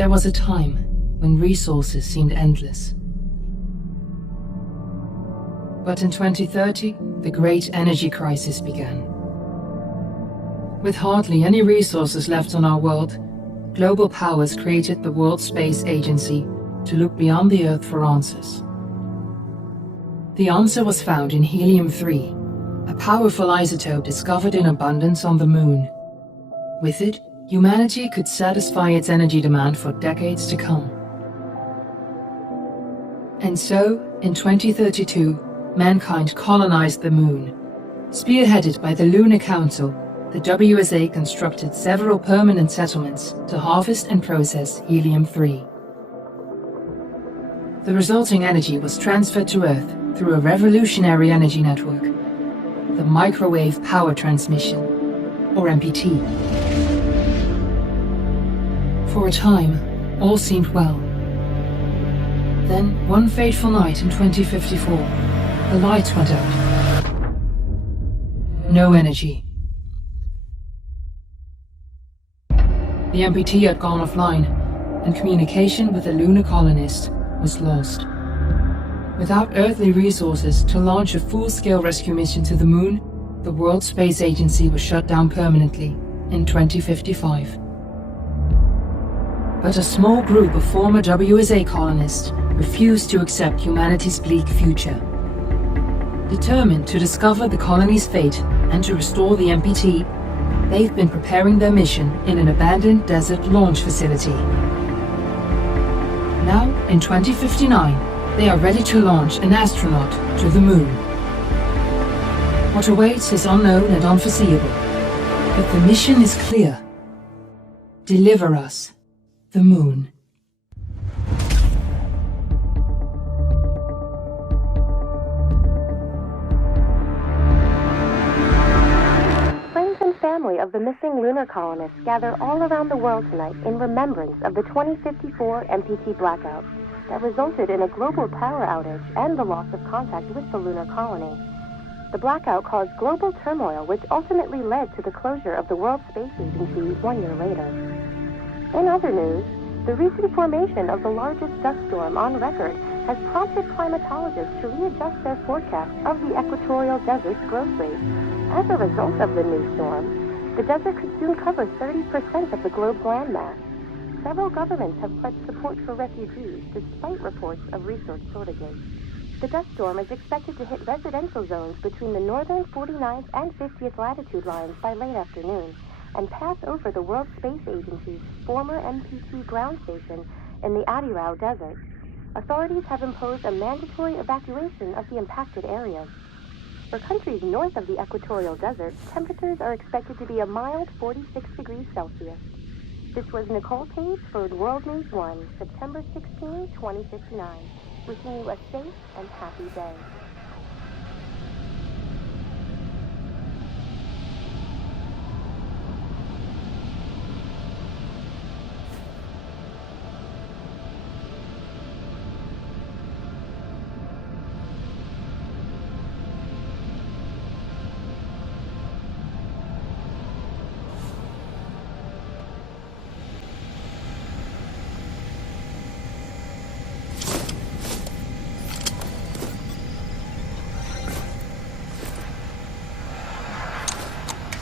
There was a time when resources seemed endless. But in 2030, the great energy crisis began. With hardly any resources left on our world, global powers created the World Space Agency to look beyond the Earth for answers. The answer was found in helium-3, a powerful isotope discovered in abundance on the Moon. With it, humanity could satisfy its energy demand for decades to come. And so, in 2032, mankind colonized the Moon. Spearheaded by the Lunar Council, the WSA constructed several permanent settlements to harvest and process helium-3. The resulting energy was transferred to Earth through a revolutionary energy network, the Microwave Power Transmission, or MPT. For a time, all seemed well. Then, one fateful night in 2054, the lights went out. No energy. The MPT had gone offline, and communication with the lunar colonist was lost. Without earthly resources to launch a full-scale rescue mission to the Moon, the World Space Agency was shut down permanently in 2055. But a small group of former WSA colonists refused to accept humanity's bleak future. Determined to discover the colony's fate and to restore the MPT, they've been preparing their mission in an abandoned desert launch facility. Now, in 2059, they are ready to launch an astronaut to the Moon. What awaits is unknown and unforeseeable, but the mission is clear. Deliver us the Moon. Friends and family of the missing lunar colonists gather all around the world tonight in remembrance of the 2054 MPT blackout that resulted in a global power outage and the loss of contact with the lunar colony. The blackout caused global turmoil, which ultimately led to the closure of the World Space Agency 1 year later. In other news, the recent formation of the largest dust storm on record has prompted climatologists to readjust their forecast of the equatorial desert's growth rate. As a result of the new storm, the desert could soon cover 30% of the globe's landmass. Several governments have pledged support for refugees despite reports of resource shortages. The dust storm is expected to hit residential zones between the northern 49th and 50th latitude lines by late afternoon and pass over the World Space Agency's former MPT ground station in the Adirau Desert. Authorities have imposed a mandatory evacuation of the impacted areas. For countries north of the equatorial desert, temperatures are expected to be a mild 46 degrees Celsius. This was Nicole Page for World News 1, September 16, 2059. Wishing you a safe and happy day.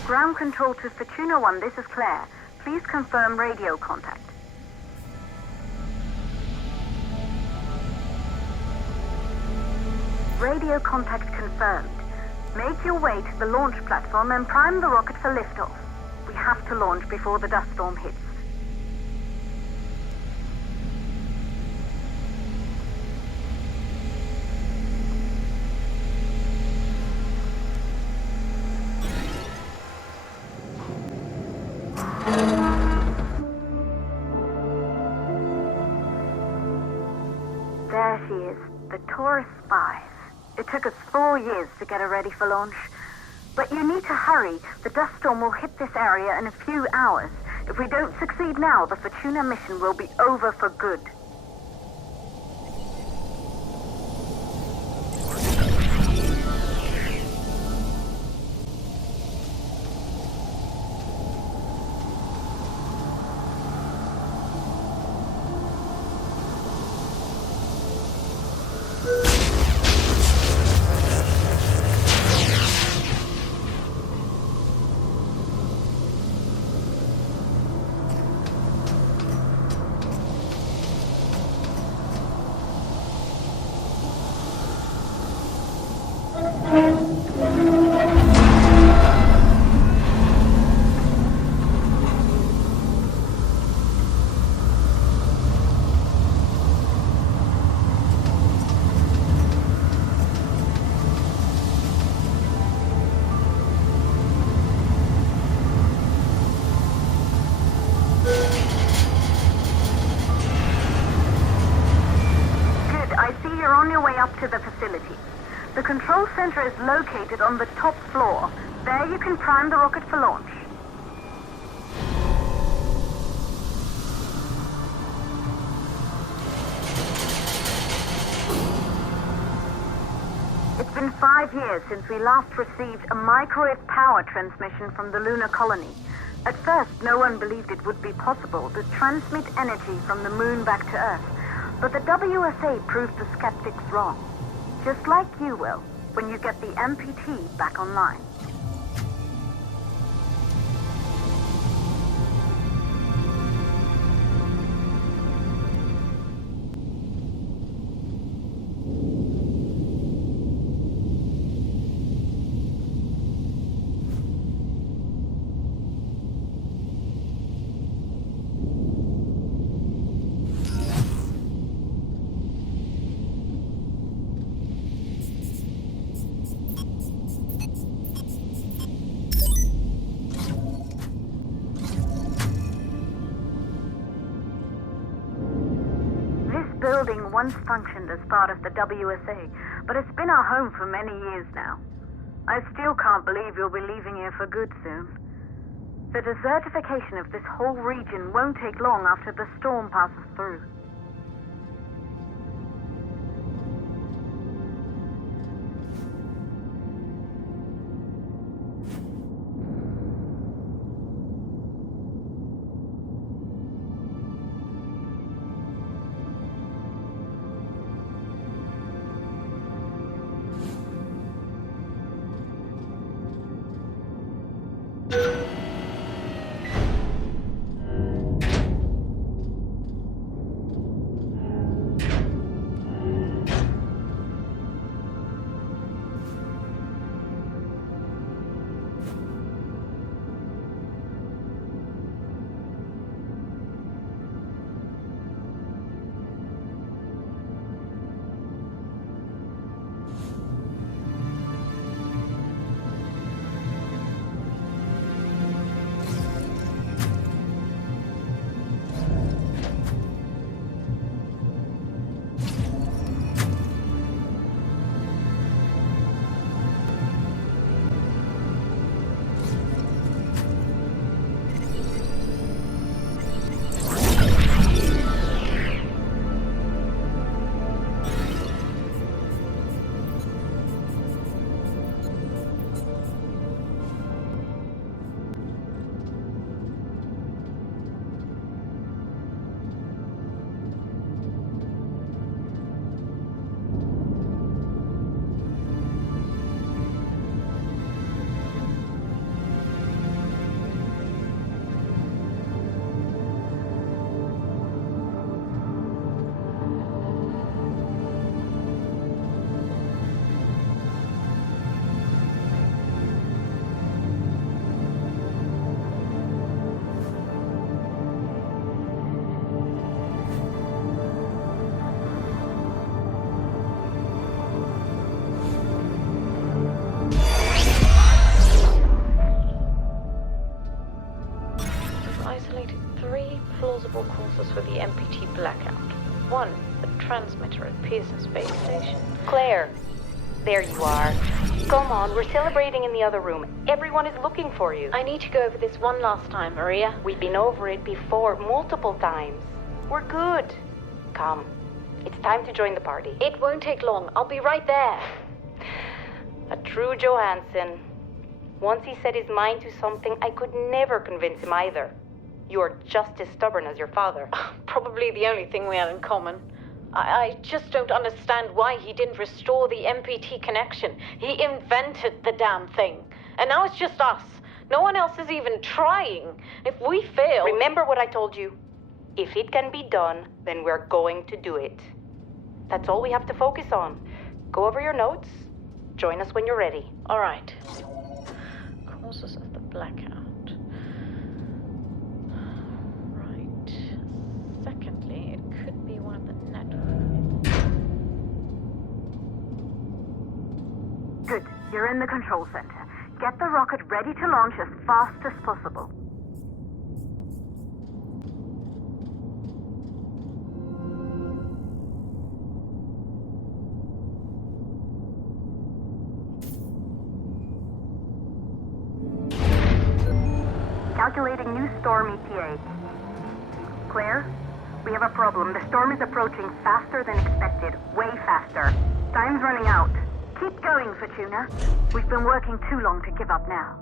Ground control to Fortuna 1, this is Claire. Please confirm radio contact. Radio contact confirmed. Make your way to the launch platform and prime the rocket for liftoff. We have to launch before the dust storm hits. There she is, the tourist spies. It took us 4 years to get her ready for launch. But you need to hurry. The dust storm will hit this area in a few hours. If we don't succeed now, the Fortuna mission will be over for good. located on the top floor. There you can prime the rocket for launch. It's been 5 years since we last received a microwave power transmission from the lunar colony. At first, no one believed it would be possible to transmit energy from the moon back to Earth. But the WSA proved the skeptics wrong. Just like you will, when you get the MPT back online. Building once functioned as part of the WSA, but it's been our home for many years now. I still can't believe you'll be leaving here for good soon. The desertification of this whole region won't take long after the storm passes through. plausible causes for the MPT blackout. 1, the transmitter at Pearson Space Station. Claire, there you are. Come on, we're celebrating in the other room. Everyone is looking for you. I need to go over this one last time, Maria. We've been over it before, multiple times. We're good. Come, it's time to join the party. It won't take long. I'll be right there. A true Johansson. Once he set his mind to something, I could never convince him either. You're just as stubborn as your father. Probably the only thing we had in common. I just don't understand why he didn't restore the MPT connection. He invented the damn thing. And now it's just us. No one else is even trying. If we fail... Remember what I told you. If it can be done, then we're going to do it. That's all we have to focus on. Go over your notes. Join us when you're ready. All right. Causes of the blackout. Right. Secondly, it could be one of the networks. Good. You're in the control center. Get the rocket ready to launch as fast as possible. Calculating new storm ETA. Claire, we have a problem. The storm is approaching faster than expected. Way faster. Time's running out. Keep going, Fortuna. We've been working too long to give up now.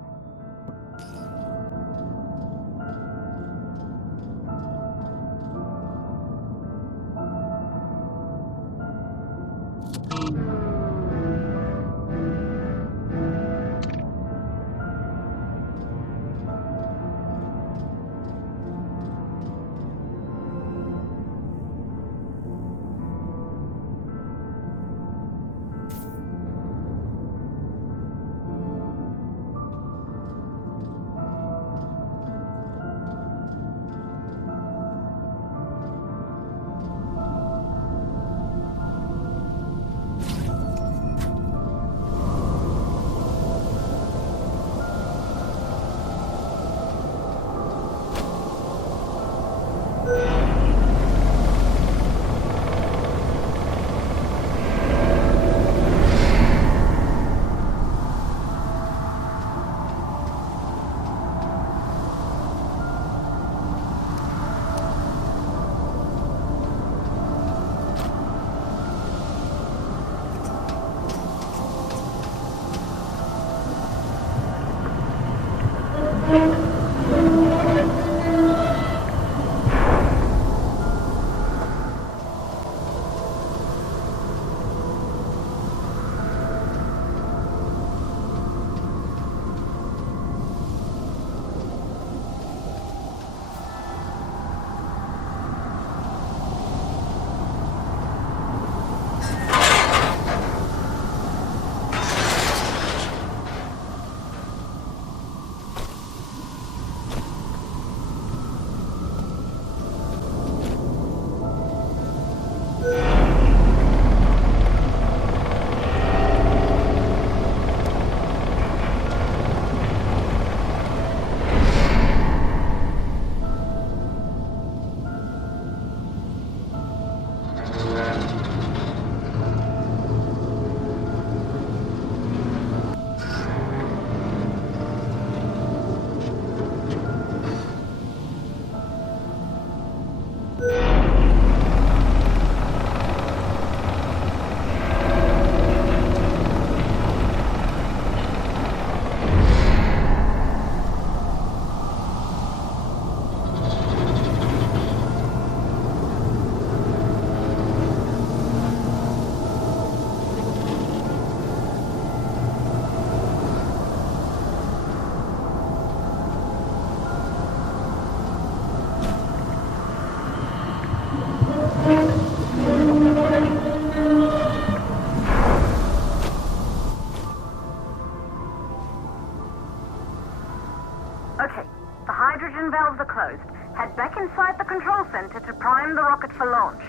Valves are closed. Head back inside the control center to prime the rocket for launch.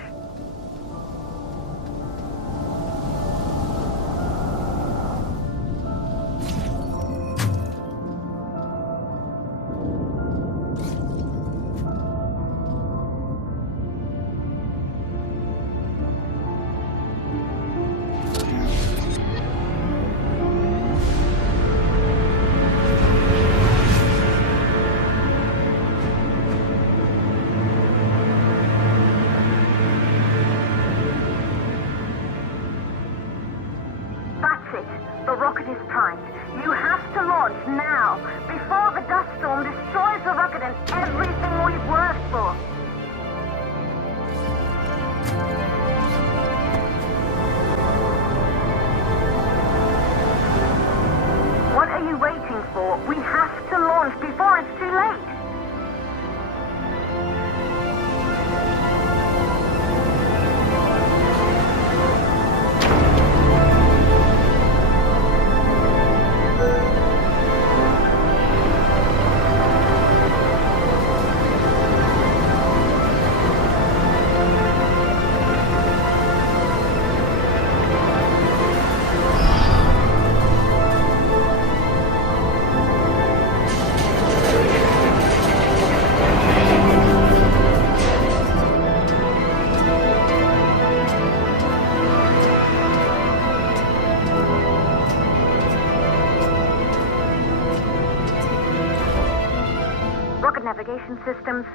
rocket navigation systems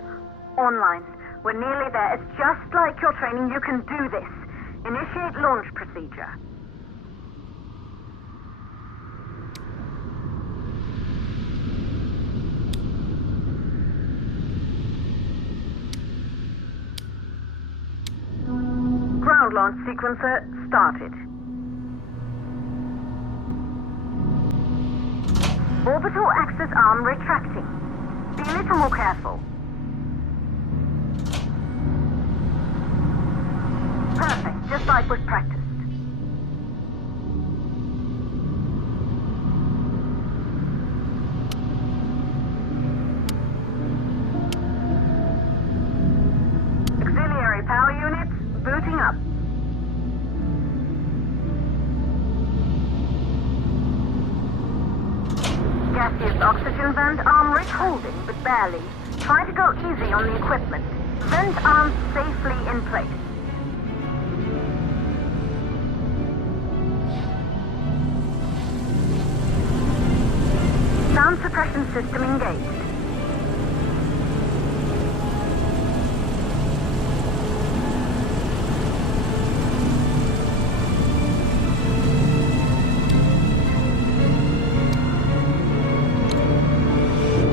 online. We're nearly there. It's just like your training. You can do this. Initiate launch procedure. Ground launch sequencer started. Orbital axis arm retracting. Be a little more careful. Perfect, just like was practiced. Auxiliary power units booting up. Gaseous oxygen vent arm rig holding, but barely. Try to go easy on the equipment. Vent arm safely in place. Sound suppression system engaged.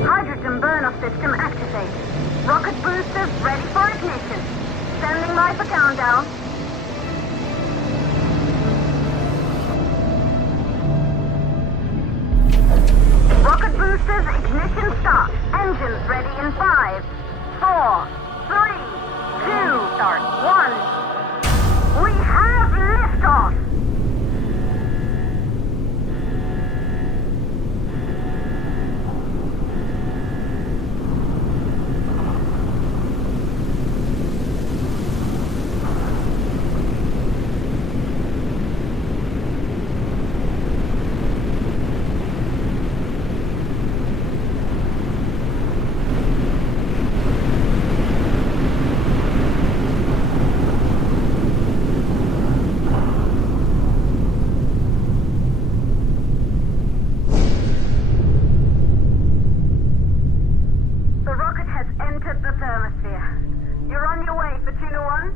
Hydrogen burn-off system activated. Rocket boosters ready for ignition. Standing by for countdown. Rocket boosters ignition start. Engines ready in 5, 4, 3, 2, start 1. We have liftoff. You're on your way, Fortuna 1.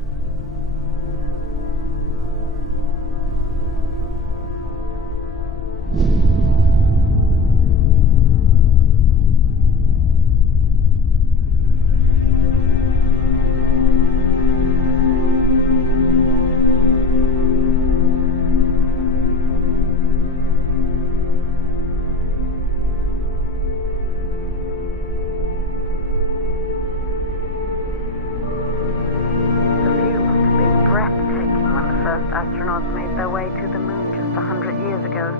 Astronauts made their way to the moon just 100 years ago.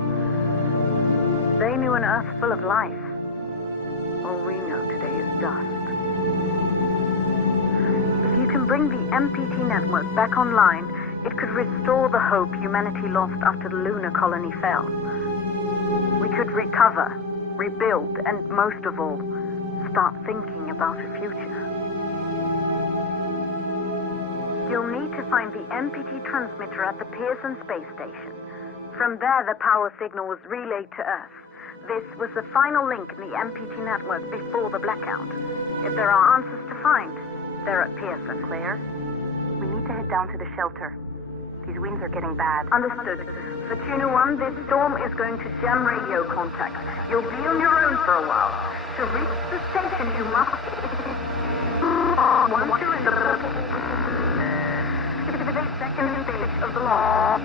They knew an Earth full of life. All we know today is dust. If you can bring the MPT network back online, it could restore the hope humanity lost after the lunar colony fell. We could recover, rebuild, and most of all, start thinking about a future. You'll need to find the MPT transmitter at the Pearson space station. From there, the power signal was relayed to Earth. This was the final link in the MPT network before the blackout. If there are answers to find, they're at Pearson. Claire, we need to head down to the shelter. These winds are getting bad. Understood. Fortuna 1, this storm is going to jam radio contact. You'll be on your own for a while. To reach the station, you must... Once you're in the... the second stage of the launch.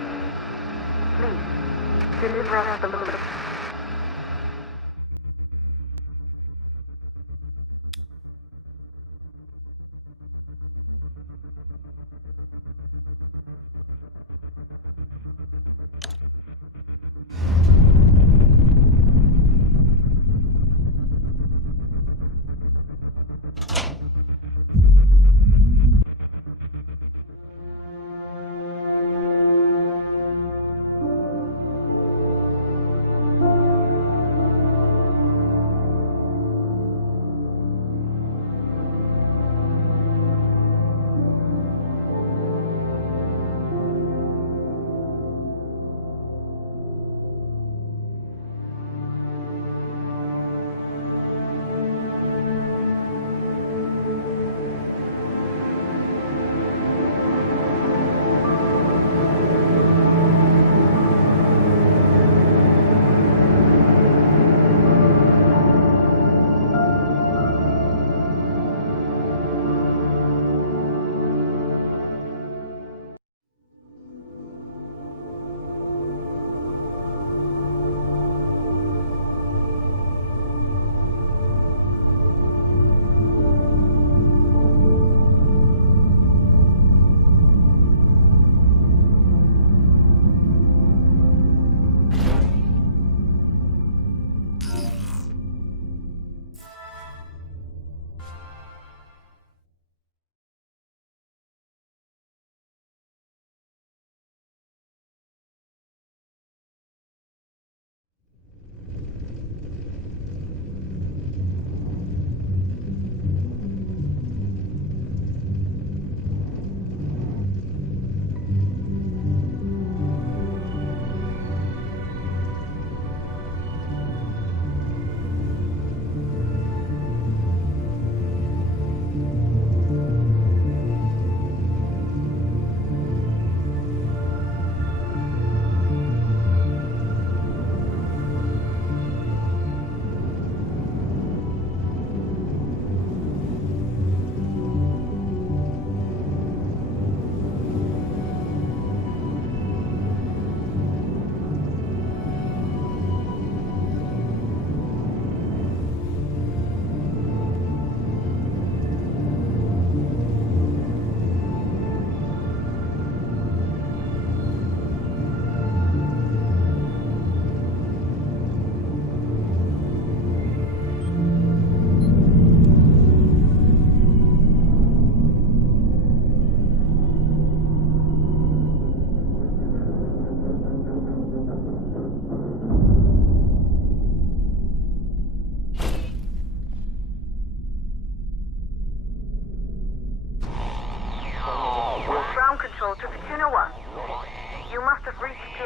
Please, deliver us the moon.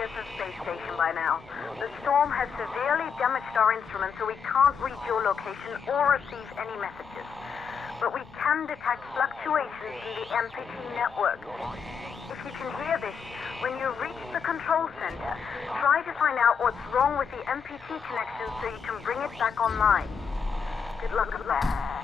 near the space station by now. The storm has severely damaged our instruments, so we can't reach your location or receive any messages. But we can detect fluctuations in the MPT network. If you can hear this, when you reach the control center, try to find out what's wrong with the MPT connection so you can bring it back online. Good luck up there.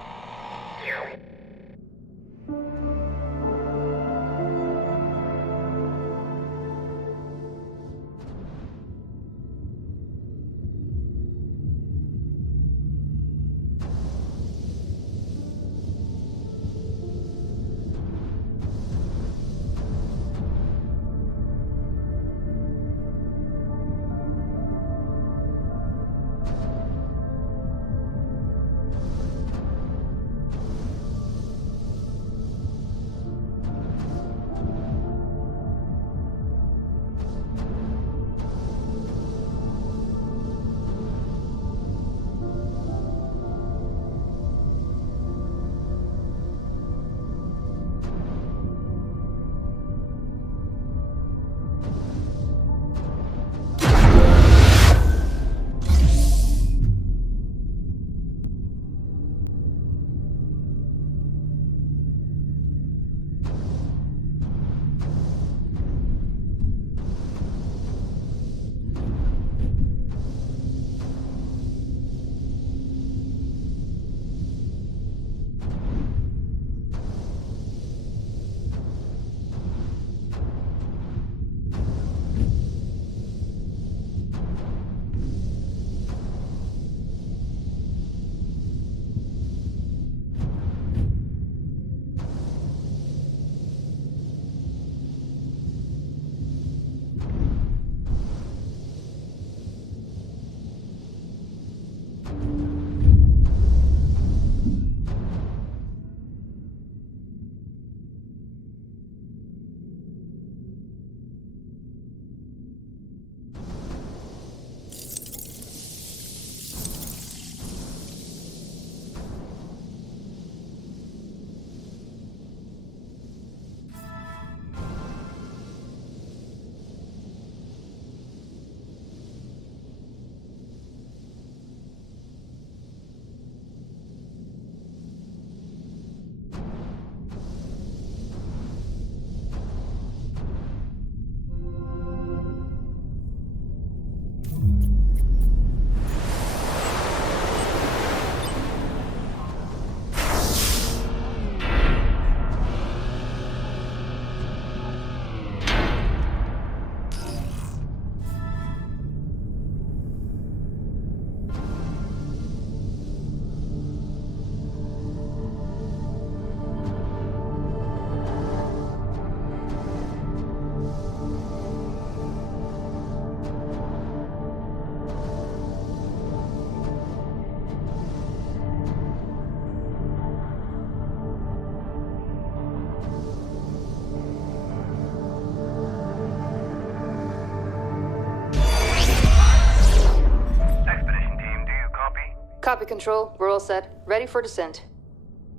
Copy, Control. We're all set. Ready for descent.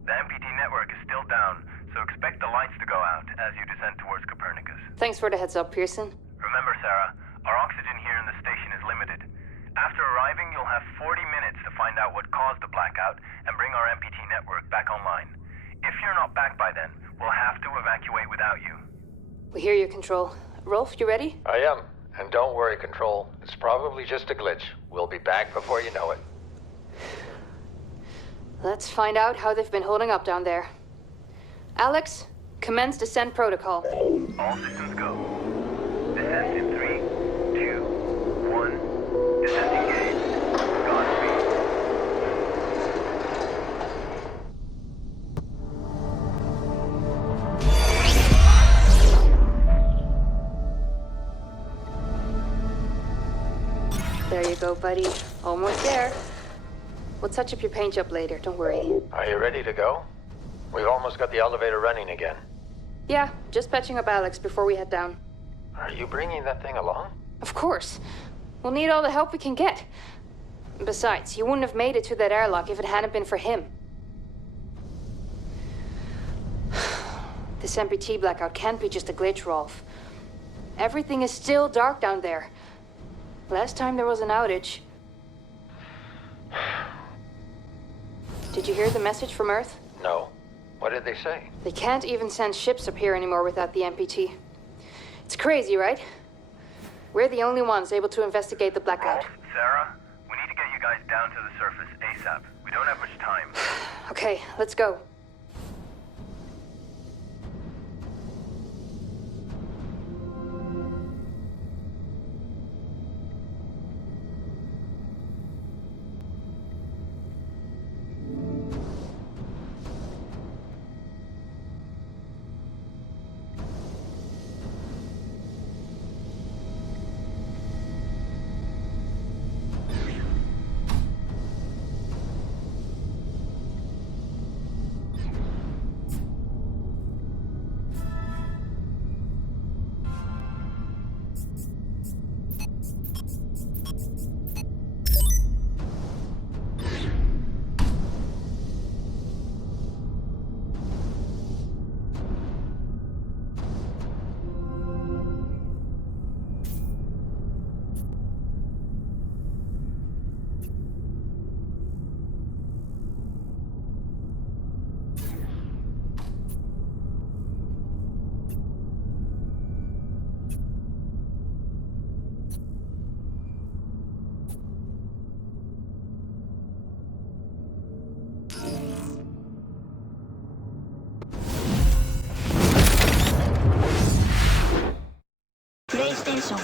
The MPT network is still down, so expect the lights to go out as you descend towards Copernicus. Thanks for the heads up, Pearson. Remember, Sarah, our oxygen here in the station is limited. After arriving, you'll have 40 minutes to find out what caused the blackout and bring our MPT network back online. If you're not back by then, we'll have to evacuate without you. We hear you, Control. Rolf, you ready? I am. And don't worry, Control. It's probably just a glitch. We'll be back before you know it. Let's find out how they've been holding up down there. Alex, commence descent protocol. All systems go. Descent in 3, 2, 1. Descent engaged. Godspeed. There you go, buddy. Almost there. We'll touch up your paint job later, don't worry. Are you ready to go? We've almost got the elevator running again. Yeah, just patching up Alex before we head down. Are you bringing that thing along? Of course. We'll need all the help we can get. Besides, he wouldn't have made it to that airlock if it hadn't been for him. This MPT blackout can't be just a glitch, Rolf. Everything is still dark down there. Last time there was an outage. Did you hear the message from Earth? No. What did they say? They can't even send ships up here anymore without the MPT. It's crazy, right? We're the only ones able to investigate the blackout. Rolf, Sarah, we need to get you guys down to the surface ASAP. We don't have much time. Okay, let's go. PlayStation